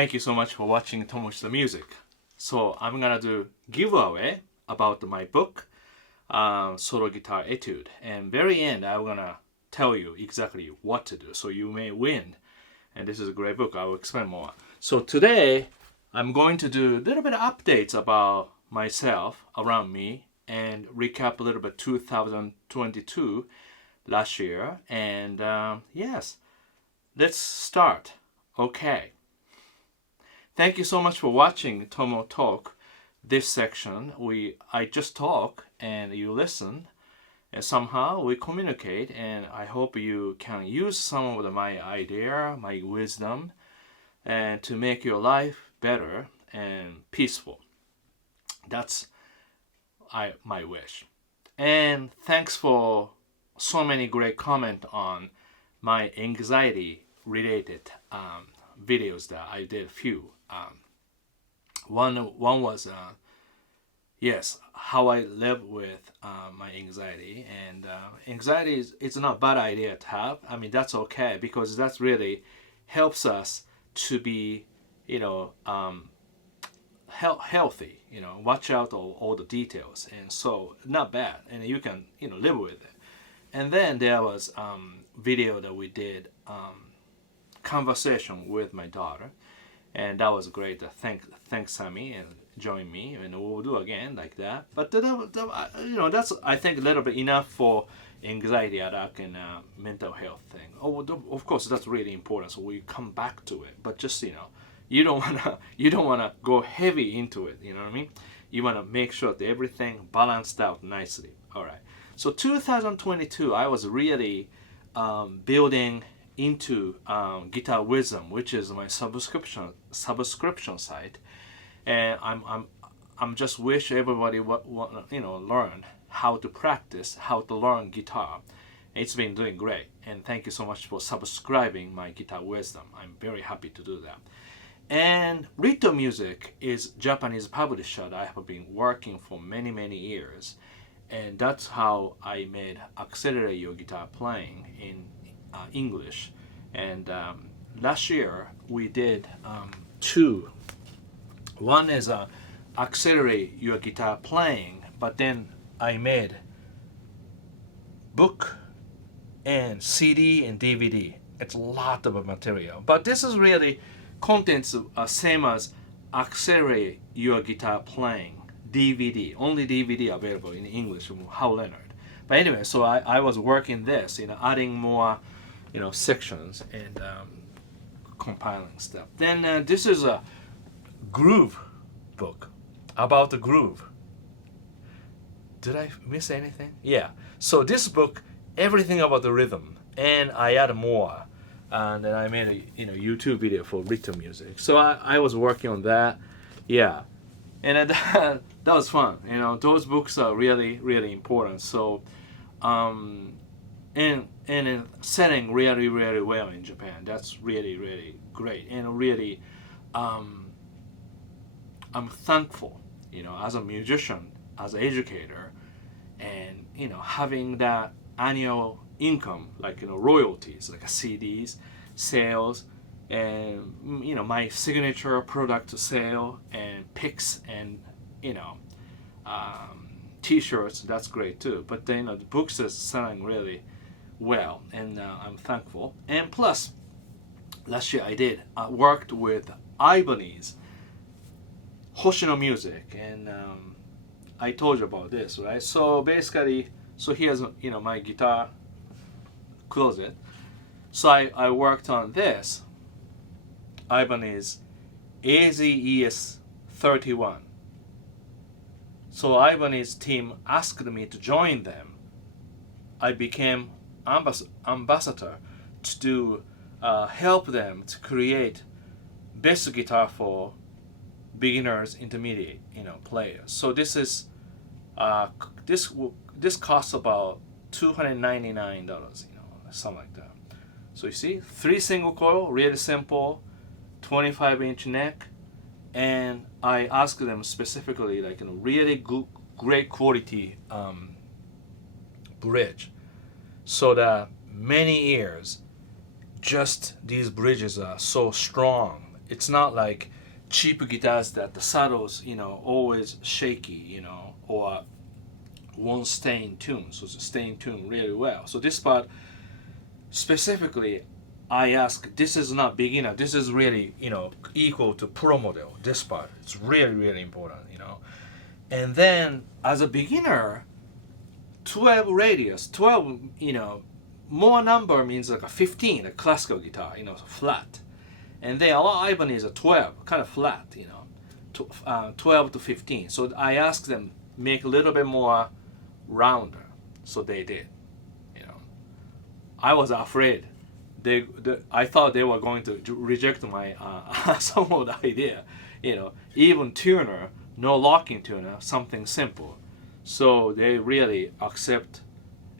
Thank you so much for watching Tomo's Music. So I'm gonna do giveaway about my book, Solo Guitar Etude. And very end, I'm gonna tell you exactly what to do, so you may win. And this is a great book. I will explain more. So today, I'm going to do a little bit of updates about myself, around me, and recap a little bit 2022 last year. And yes, let's start. Okay. Thank you so much for watching Tomo Talk. This section, I just talk and you listen, and somehow we communicate, and I hope you can use some of my idea, my wisdom, and to make your life better and peaceful. That's my wish. And thanks for so many great comments on my anxiety related videos that I did a few. One was yes, how I live with my anxiety. And anxiety it's not a bad idea to have. I mean, that's okay, because that's really helps us to be, healthy. Watch out all the details, and so not bad, and you can live with it. And then there was video that we did, conversation with my daughter, and that was great. Thanks Sammy, and join me, and we'll do again like that. But that's I think a little bit enough for anxiety attack and mental health thing. Of course that's really important, so we come back to it. But just you don't wanna go heavy into it. You know what I mean? You wanna make sure that everything balanced out nicely. All right. So 2022, I was really building into MyGuitarWisdom, which is my subscription site, and I'm just wish everybody learn how to practice, how to learn guitar. It's been doing great, and thank you so much for subscribing MyGuitarWisdom. I'm very happy to do that. And Rito Music is Japanese publisher that I have been working for many years, and that's how I made Accelerate Your Guitar Playing in English. And last year we did two. One is Accelerate Your Guitar Playing, but then I made book and CD and DVD. It's a lot of material, but this is really contents same as Accelerate Your Guitar Playing DVD. Only DVD available in English from Hal Leonard. But anyway, so I was working this, adding more, sections and compiling stuff. Then this is a groove book about the groove. Did I miss anything? Yeah. So this book, everything about the rhythm, and I add more. And then I made a YouTube video for Rito Music. So I was working on that. Yeah. And that was fun. Those books are really important. So and selling really well in Japan. That's really great. And really I'm thankful, as a musician, as an educator, and having that annual income, like royalties, like CDs, sales, and my signature product sale, and picks, and T-shirts. That's great too. But then the books is selling really well, and I'm thankful. And plus, last year I worked with Ibanez, Hoshino Music, and I told you about this, right? So basically, here's my guitar closet. So I worked on this Ibanez AZES 31. So Ibanez team asked me to join them. I became ambassador to help them to create best guitar for beginners, intermediate, players. So this is this costs about $299, something like that. So you see, 3 single coil, really simple, 25-inch neck, and I asked them specifically, really good, great quality bridge, so that many years, just these bridges are so strong it's not like cheap guitars that the saddles, always shaky, or won't stay in tune. So it's stay in tune really well. So this part specifically, I ask, this is not beginner. This is really, equal to pro model. This part, it's really, really important, And then as a beginner, 12 radius, 12, more number means like a 15, a classical guitar, flat. And then a lot of Ibanez are 12, kind of flat, 12 to 15. So I asked them make a little bit more rounder. So they did, I was afraid. I thought they were going to reject my some of the idea, even tuner, no locking tuner, something simple. So they really accept.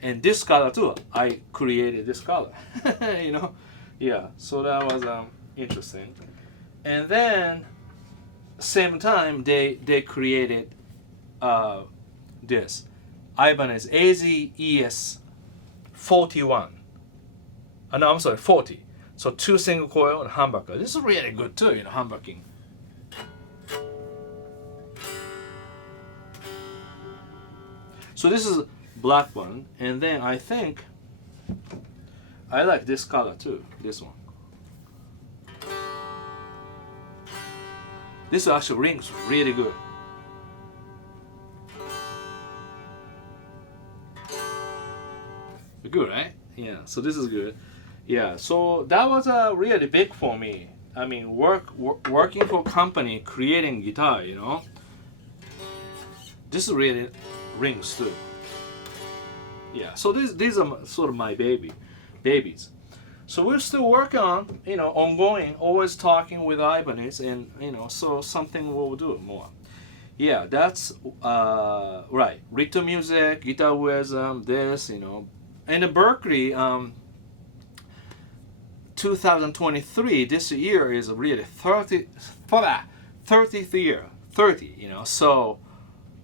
And this color too, I created this color, Yeah, so that was interesting. And then same time they created this Ibanez AZES 41. No, I'm sorry, 40. So 2 single coil and humbucker. This is really good too, humbucking. So this is black one, and then I think I like this color too, this one. This actually rings really good. Good, right? Yeah, so this is good. Yeah, so that was really big for me. I mean, working for a company, creating guitar, This really rings too. Yeah, so these are sort of my babies. So we're still working on, ongoing, always talking with Ibanez, and so something we'll do more. Yeah, that's right. Rhythm music, MyGuitarWisdom, this, and in Berklee, 2023, this year is really 30th year, 30, So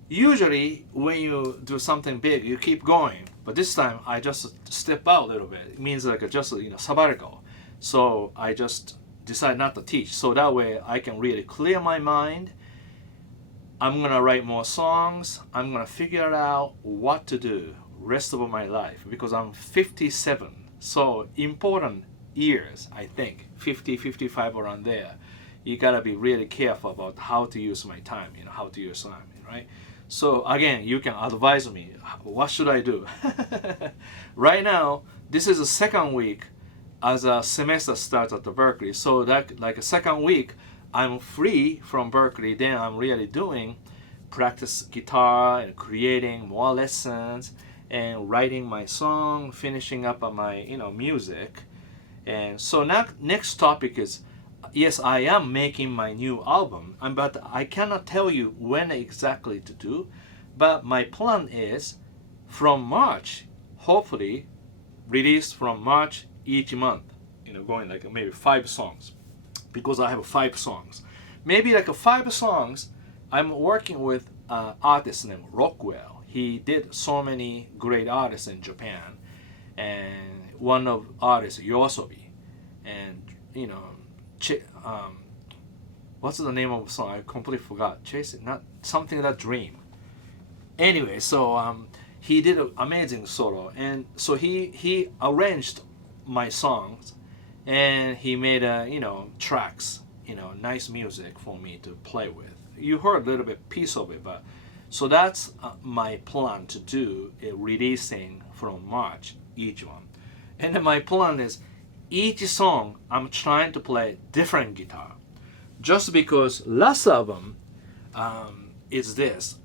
usually when you do something big, you keep going. But this time I just step out a little bit. It means like just sabbatical. So I just decide not to teach. So that way I can really clear my mind. I'm gonna write more songs. I'm gonna figure out what to do rest of my life, because I'm 57. So important years, I think, 50, 55 around there. You gotta be really careful about how to use my time, how to use time, right? So again, you can advise me, what should I do? Right now, this is the second week as a semester starts at the Berklee. So that like a second week, I'm free from Berklee. Then I'm really doing practice guitar and creating more lessons and writing my song, finishing up on my music. And so next topic is, yes, I am making my new album, but I cannot tell you when exactly to do. But my plan is from March, hopefully release from March each month, going like maybe 5 songs, because I have 5 songs. Maybe like 5 songs. I'm working with an artist named Rockwell. He did so many great artists in Japan, and one of artists Yosobi, and what's the name of the song? I completely forgot. Chasing, not something that dream. Anyway, so he did an amazing solo, and so he arranged my songs, and he made tracks, nice music for me to play with. You heard a little bit piece of it, but so that's my plan to do releasing from March each one, and then my plan is each song I'm trying to play different guitar, just because last album is this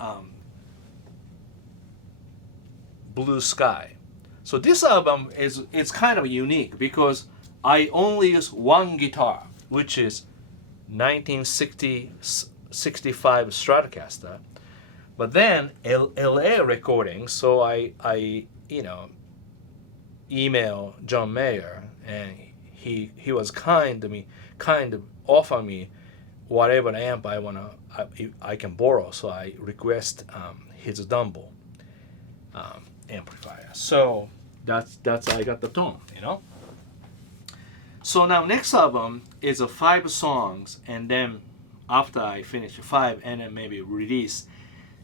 Blue Sky. So this album it's kind of unique because I only use one guitar, which is 1965 Stratocaster. But then LA recording, so I email John Mayer, and he was kind to offer me whatever amp I can borrow. So I request his Dumbo amplifier. So that's I got the tone, So now next album is 5 songs, and then after I finish 5, and then maybe release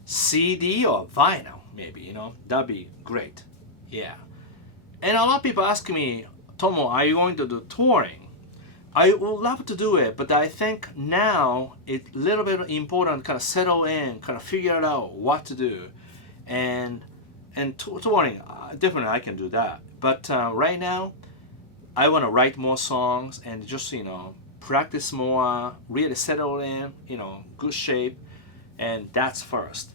CD or vinyl, maybe, that'd be great. Yeah. And a lot of people ask me, Tomo, are you going to do touring? I would love to do it, but I think now it's a little bit important, kind of settle in, kind of figure out what to do, and touring, definitely I can do that. But right now, I want to write more songs and just practice more, really settle in, good shape, and that's first.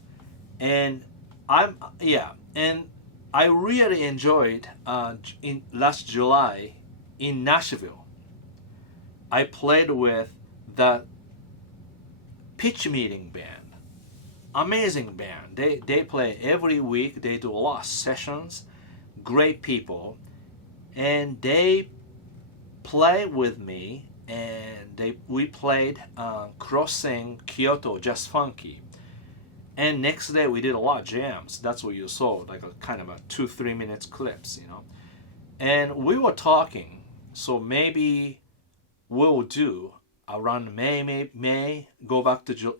And and I really enjoyed in last July in Nashville. I played with the Pitch Meeting band. Amazing band. They play every week. They do a lot of sessions. Great people. And they play with me, and we played Crossing Kyoto Just Funky. And next day we did a lot of jams. That's what you saw, like a kind of a 2-3 minutes clips, And we were talking, so maybe we'll do around May go back to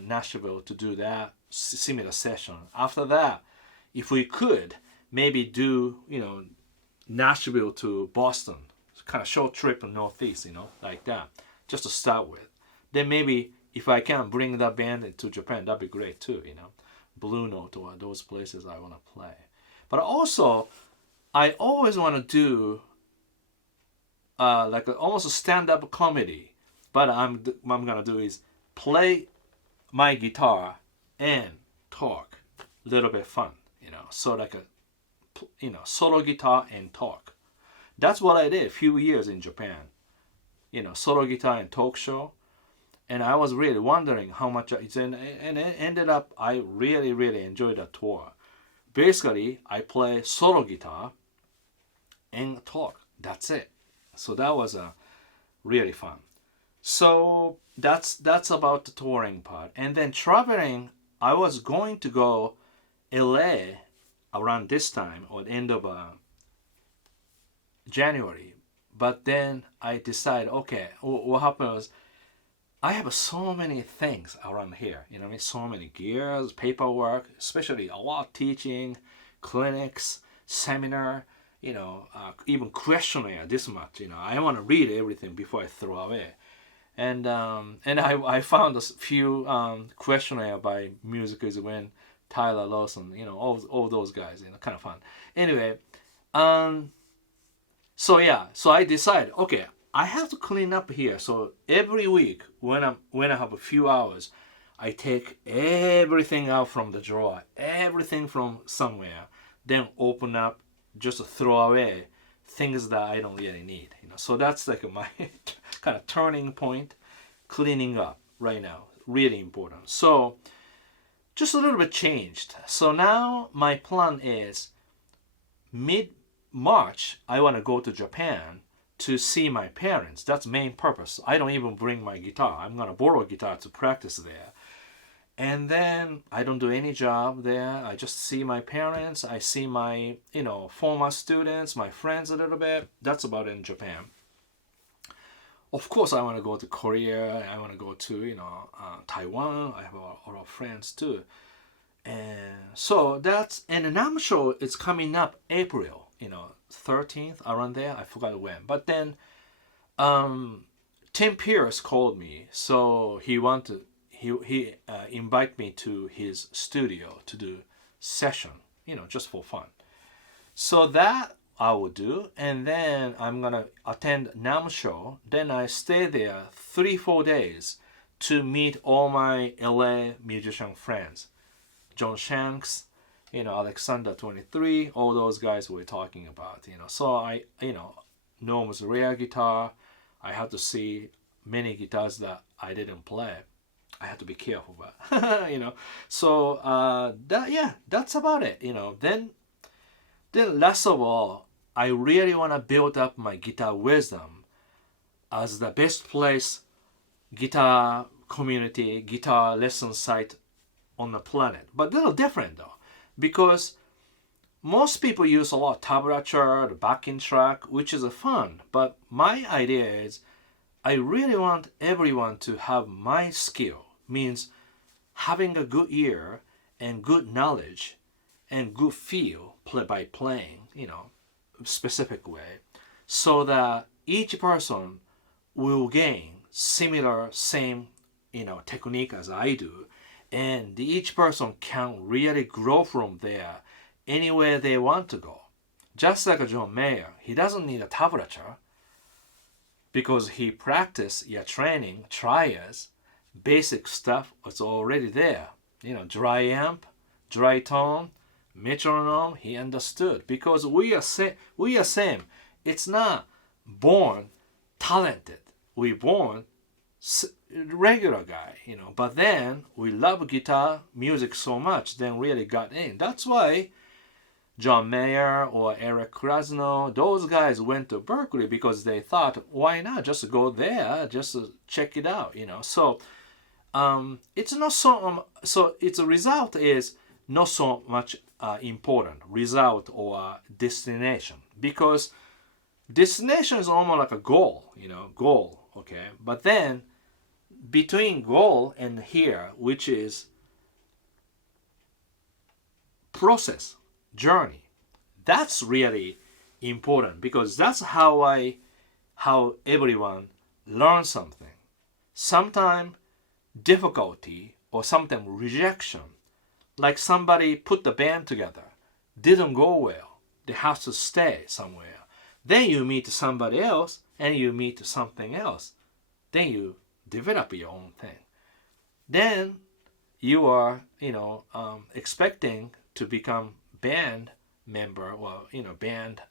Nashville to do that similar session. After that, if we could, maybe do Nashville to Boston, kind of short trip in Northeast, like that, just to start with. Then maybe if I can bring that band to Japan, that'd be great too, Blue Note or those places I want to play. But also, I always want to do almost a stand-up comedy. But what I'm gonna do is play my guitar and talk, a little bit fun, So like solo guitar and talk. That's what I did a few years in Japan. Solo guitar and talk show. And I was really wondering how much it's in, and it ended up I really, really enjoyed that tour. Basically, I play solo guitar and talk. That's it. So that was really fun. So that's about the touring part. And then traveling, I was going to go LA around this time or the end of January. But then I decided, okay, what happened was I have so many things around here. So many gears, paperwork, especially a lot of teaching, clinics, seminar, even questionnaire this much. I want to read everything before I throw away. And I found a few questionnaire by Music Is Win, Tyler Lawson, all those guys, kind of fun. Anyway, so I decided, okay, I have to clean up here. So every week when I have a few hours, I take everything out from the drawer, everything from somewhere, then open up, just to throw away things that I don't really need. So that's like my kind of turning point, cleaning up right now, really important. So just a little bit changed. So now my plan is mid-March, I want to go to Japan to see my parents. That's main purpose. I don't even bring my guitar. I'm going to borrow a guitar to practice there. And then I don't do any job there. I just see my parents. I see my, former students, my friends a little bit. That's about it in Japan. Of course, I want to go to Korea. I want to go to, Taiwan. I have a lot of friends too. And so and the NAMM show is coming up April, 13th, around there. I forgot when. But then Tim Pierce called me. So he invited me to his studio to do session, just for fun. So that I will do, and then I'm gonna attend NAMM show. Then I stay there 3-4 days to meet all my LA musician friends, John Shanks, Alexander 23, all those guys we're talking about. So I, Norm's rare guitar. I have to see many guitars that I didn't play. I have to be careful, but So that's about it. Then last of all, I really want to build up my Guitar Wisdom as the best place guitar community, guitar lesson site on the planet. But a little different though, because most people use a lot of tablature, the backing track, which is fun. But my idea is I really want everyone to have my skill, means having a good ear and good knowledge and good feel by playing, specific way, so that each person will gain similar, same, technique as I do, and each person can really grow from there anywhere they want to go. Just like John Mayer, he doesn't need a tablature because he practiced training, trials, basic stuff was already there. Dry amp, dry tone, metronome, he understood because we are same. It's not born talented. We born regular guy, But then we love guitar music so much, then really got in. That's why John Mayer or Eric Krasno, those guys went to Berklee because they thought, why not just go there, just check it out, So it's not so its result is not so much important, result or destination, because destination is almost like a goal, goal, okay? But then between goal and here, which is process, journey, that's really important because that's how everyone learns something. Sometimes difficulty or sometimes rejection, like somebody put the band together, didn't go well, they have to stay somewhere. Then you meet somebody else and you meet something else. Then you develop your own thing. Then you are, expecting to become band member or, band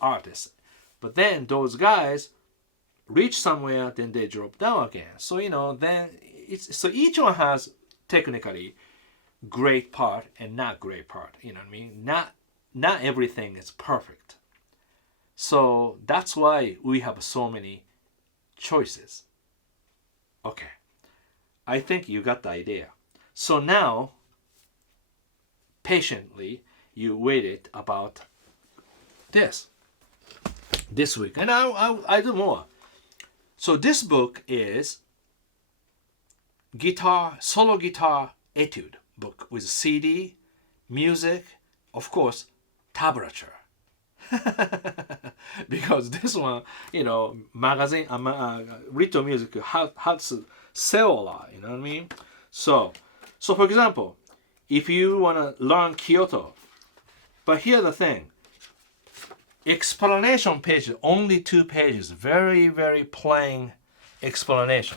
artist. But then those guys reach somewhere, then they drop down again. So, then so each one has technically great part and not great part. You know what I mean? Not everything is perfect. So that's why we have so many choices. Okay. I think you got the idea. So now, patiently, you waited about this week. And I do more. So this book is Solo Guitar Etude Book with CD, music, of course, tablature. Because this one, magazine, ritual music has to sell a lot, you know what I mean? So for example, if you want to learn Kyoto, but here's the thing, explanation page, only 2 pages, very, very plain explanation.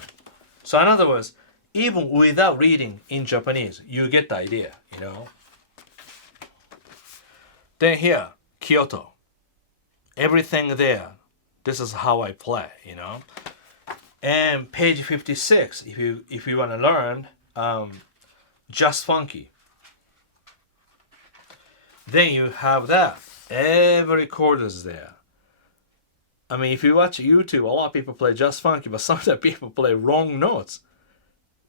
So in other words, even without reading in Japanese, you get the idea, Then here, Kyoto. Everything there. This is how I play, And page 56, if you want to learn just funky, then you have that. Every chord is there. I mean, if you watch YouTube, a lot of people play just funky, but sometimes people play wrong notes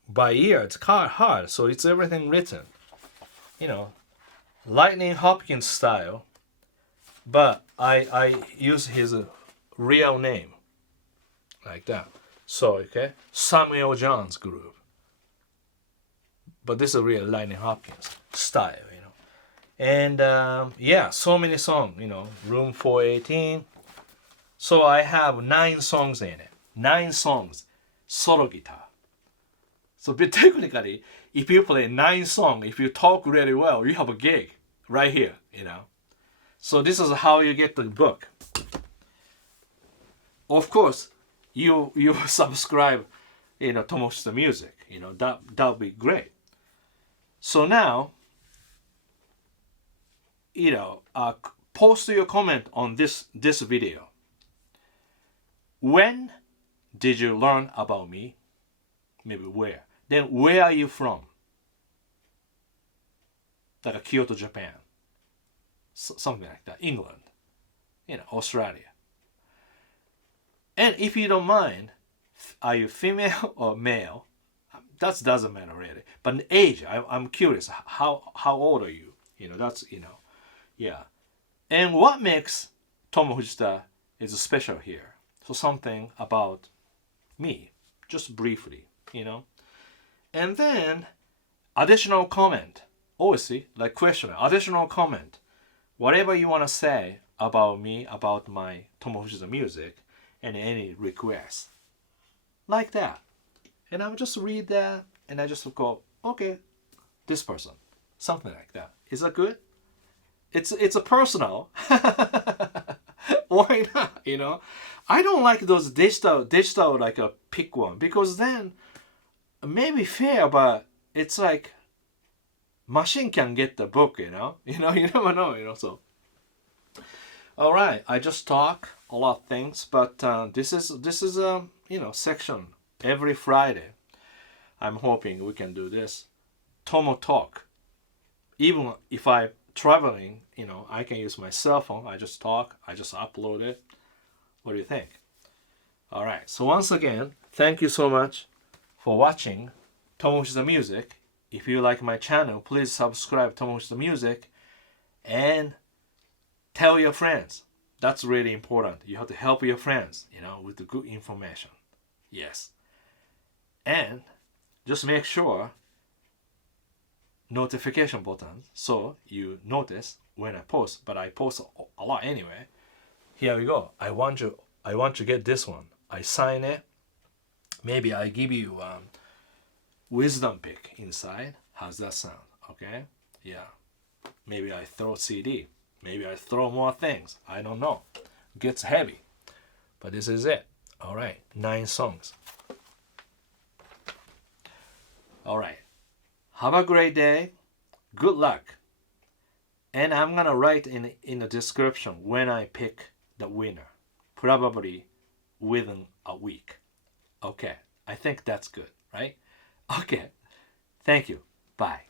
by ear. It's hard, so it's everything written. Lightning Hopkins style, but I use his real name, like that. So, okay, Samuel John's groove. But this is real Lightning Hopkins style, And so many songs, Room 418. So I have 9 songs in it. 9 songs, solo guitar. So technically, if you play 9 songs, if you talk really well, you have a gig right here, So this is how you get the book. Of course, you subscribe, Tomo's the music, that would be great. So now, post your comment on this video. When did you learn about me? Maybe where? Then where are you from? Like Kyoto, Japan. Something like that. England. Australia. And if you don't mind, are you female or male? That doesn't matter really. But age, I'm curious. How old are you? That's Yeah. And what makes Tomo Fujita is special here? So something about me, just briefly, And then additional comment. Always see, like question, additional comment. Whatever you want to say about me, about my Tomo Fujita music, and any requests. Like that. And I would just read that, and I just go, okay, this person. Something like that. Is that good? It's a personal. Why not? I don't like those digital like a pick one, because then maybe fair, but it's like machine can get the book, you never know, so. All right, I just talk a lot of things, but this is a section every Friday. I'm hoping we can do this Tomo talk. Even if I'm traveling, I can use my cell phone. I just talk. I just upload it. What do you think? All right. So once again, thank you so much for watching Tomo Fujita Music. If you like my channel, please subscribe to Tomo Fujita Music and tell your friends. That's really important. You have to help your friends, with the good information. Yes. And just make sure notification button so you notice when I post, but I post a lot anyway. Here we go. I want to get this one. I sign it. Maybe I give you wisdom pick inside. How's that sound? Okay. Yeah. Maybe I throw CD. Maybe I throw more things. I don't know. It gets heavy. But this is it. All right. 9 songs. All right. Have a great day. Good luck. And I'm going to write in the description when I pick the winner. Probably within a week. Okay. I think that's good, right? Okay. Thank you. Bye.